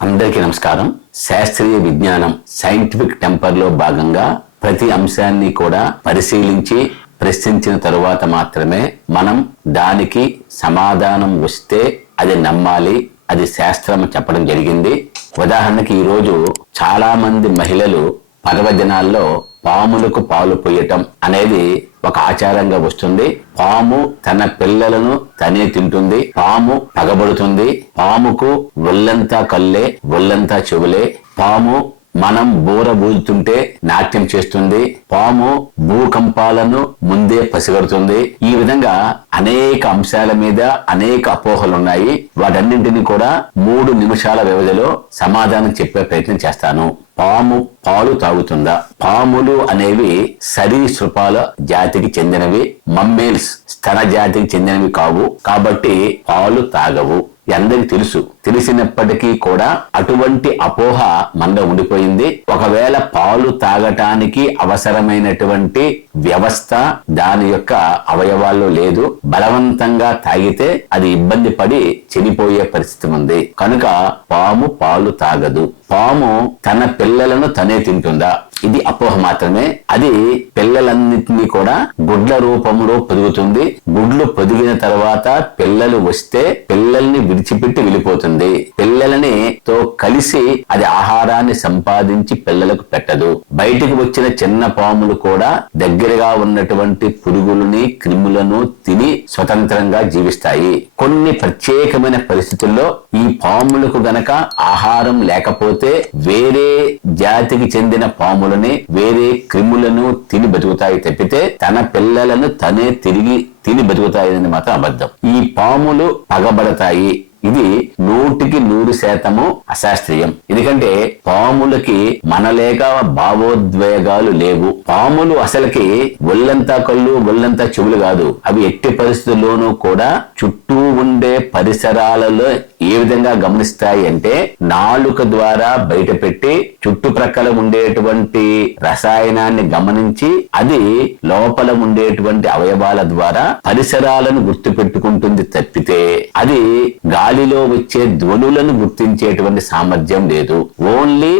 అందరికీ నమస్కారం. శాస్త్రీయ విజ్ఞానం సైంటిఫిక్ టెంపర్ లో భాగంగా ప్రతి అంశాన్ని కూడా పరిశీలించి ప్రశ్నించిన తరువాత మాత్రమే మనం దానికి సమాధానం వస్తే అది నమ్మాలి, అది శాస్త్రం చెప్పడం జరిగింది. ఉదాహరణకి ఈరోజు చాలా మంది మహిళలు పర్వదినాల్లో పాములకు పాలు పోయటం అనేది ఒక ఆచారంగా వస్తుంది. పాము తన పిల్లలను తనే తింటుంది, పాము పగబడుతుంది, పాముకు ఒళ్ళంతా కళ్ళే, ఒళ్ళంతా చెవులే, పాము మనం బూర బూదుతుంటే నాట్యం చేస్తుంది, పాము భూకంపాలను ముందే పసిగడుతుంది. ఈ విధంగా అనేక అంశాల మీద అనేక అపోహలు ఉన్నాయి. వాటన్నింటినీ కూడా 3 నిమిషాల వ్యవధిలో సమాధానం చెప్పే ప్రయత్నం చేస్తాను. పాము పాలు తాగుతుందా? పాములు అనేవి సరీసృపాల జాతికి చెందినవి, మమ్మేల్స్ స్తన జాతికి చెందినవి కావు. కాబట్టి పాలు తాగవు. అందరికి తెలుసు. తెలిసినప్పటికీ కూడా అటువంటి అపోహ మనలో ఉండిపోయింది. ఒకవేళ పాలు తాగటానికి అవసరమైనటువంటి వ్యవస్థ దాని యొక్క అవయవాల్లో లేదు, బలవంతంగా తాగితే అది ఇబ్బంది పడి చనిపోయే పరిస్థితి ఉంది. కనుక పాము పాలు తాగదు. పాము తన పిల్లలను తనే తింటుందా? ఇది అపోహ మాత్రమే. అది పిల్లలన్నింటినీ కూడా గుడ్ల రూపంలో పొదుగుతుంది. గుడ్లు పొదిగిన తర్వాత పిల్లలు వస్తే పిల్లల్ని విడిచిపెట్టి వెళ్ళిపోతుంది. పిల్లలని తో కలిసి అది ఆహారాన్ని సంపాదించి పిల్లలకు పెట్టదు. బయటికి వచ్చిన చిన్న పాములు కూడా దగ్గరగా ఉన్నటువంటి పురుగులని, క్రిములను తిని స్వతంత్రంగా జీవిస్తాయి. కొన్ని ప్రత్యేకమైన పరిస్థితుల్లో ఈ పాములకు గనక ఆహారం లేకపోతే వేరే జాతికి చెందిన పాములని, వేరే క్రిములను తిని బతుకుతాయి తప్పితే తన పిల్లలను తనే తిరిగి తిని బతుకుతాయని మాత్రం అబద్ధం. ఈ పాములు పగబడతాయి. ఇది 100% అశాస్త్రీయం. ఎందుకంటే పాములకి మనలేక భావోద్వేగాలు లేవు. పాములు అసలుకి ఒళ్ళంతా కళ్ళు, ఒళ్ళంతా చెవులు కాదు. అవి ఎట్టి పరిస్థితుల్లోనూ కూడా చుట్టూ ఉండే పరిసరాలలో ఏ విధంగా గమనిస్తాయి అంటే నాలుక ద్వారా బయట పెట్టి చుట్టుప్రక్కల ఉండేటువంటి రసాయనాన్ని గమనించి అది లోపల ఉండేటువంటి అవయవాల ద్వారా పరిసరాలను గుర్తు పెట్టుకుంటుంది తప్పితే అది గాలిలో వచ్చే ధ్వనులను గుర్తించేటువంటి సామర్థ్యం లేదు. ఓన్లీ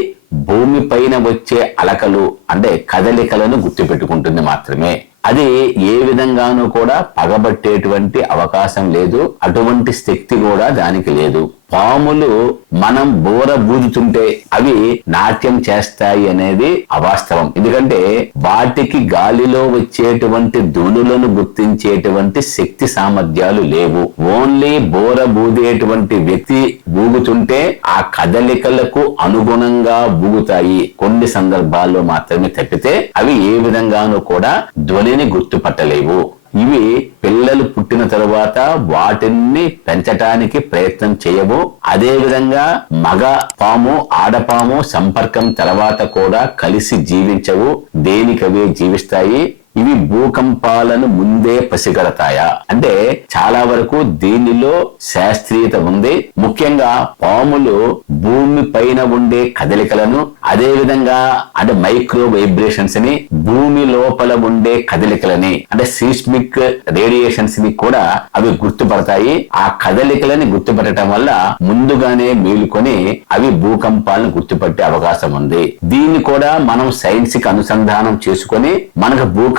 భూమి పైన వచ్చే అలకలు అంటే కదలికలను గుర్తుపెట్టుకుంటుంది మాత్రమే. అది ఏ విధంగానూ కూడా పగబట్టేటువంటి అవకాశం లేదు. అటువంటి శక్తి కూడా దానికి లేదు. పాములు మనం బోర బూదుతుంటే అవి నాట్యం చేస్తాయి అనేది అవాస్తవం. ఎందుకంటే వాటికి గాలిలో వచ్చేటువంటి ధ్వనులను గుర్తించేటువంటి శక్తి సామర్థ్యాలు లేవు. ఓన్లీ బోర బూదేటువంటి వ్యక్తి బూగుతుంటే ఆ కదలికలకు అనుగుణంగా బూగుతాయి కొన్ని సందర్భాల్లో మాత్రమే తప్పితే అవి ఏ విధంగానూ కూడా ధ్వనిని గుర్తుపట్టలేవు. ఇవి పిల్లలు పుట్టిన తరువాత వాటిని పెంచటానికి ప్రయత్నం చేయవు. అదే విధంగా మగ పాము, ఆడపాము సంపర్కం తర్వాత కూడా కలిసి జీవించవు. దేనికవే జీవిస్తాయి. ఇవి భూకంపాలను ముందే పసిగడతాయా అంటే చాలా వరకు దీనిలో శాస్త్రీయత ఉంది. ముఖ్యంగా పాములు భూమి పైన ఉండే కదలికలను, అదే విధంగా అంటే మైక్రో వైబ్రేషన్స్ ని, భూమి లోపల ఉండే కదలికలని అంటే సీస్మిక్ రేడియేషన్స్ ని కూడా అవి గుర్తుపడతాయి. ఆ కదలికలని గుర్తుపట్టడం వల్ల ముందుగానే మేలుకొని అవి భూకంపాలను గుర్తుపట్టే అవకాశం ఉంది. దీన్ని కూడా మనం సైన్స్ కి అనుసంధానం చేసుకొని మనకు భూకంపాలు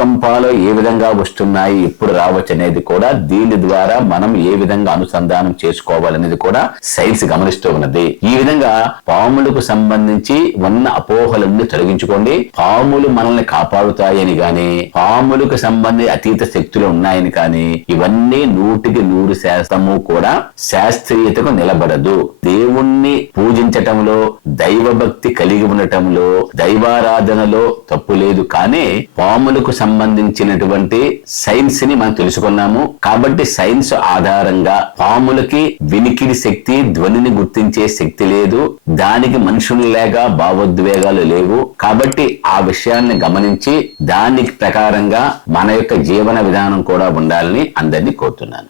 ఏ విధంగా వస్తున్నాయి, ఎప్పుడు రావచ్చు అనేది కూడా దీని ద్వారా మనం ఏ విధంగా అనుసంధానం చేసుకోవాలనేది కూడా సైన్స్ గమనిస్తూ ఉన్నది. ఈ విధంగా పాములకు సంబంధించి ఉన్న అపోహలన్నీ తొలగించుకోండి. పాములు మనల్ని కాపాడుతాయని గాని, పాములకు సంబంధించి అతీత శక్తులు ఉన్నాయని కానీ ఇవన్నీ 100% కూడా శాస్త్రీయతకు నిలబడదు. దేవుణ్ణి పూజించటంలో, దైవభక్తి కలిగి ఉండటంలో, దైవారాధనలో తప్పు లేదు. కానీ పాములకు సంబంధించినటువంటి సైన్స్ ని మనం తెలుసుకున్నాము. కాబట్టి సైన్స్ ఆధారంగా పాములకి వినికిడి శక్తి, ధ్వనిని గుర్తించే శక్తి లేదు. దానికి మనుషుల్లాగా భావోద్వేగాలు లేవు. కాబట్టి ఆ విషయాన్ని గమనించి దానికి ప్రకారంగా మన యొక్క జీవన విధానం కూడా ఉండాలని అందరినీ కోరుతున్నాను.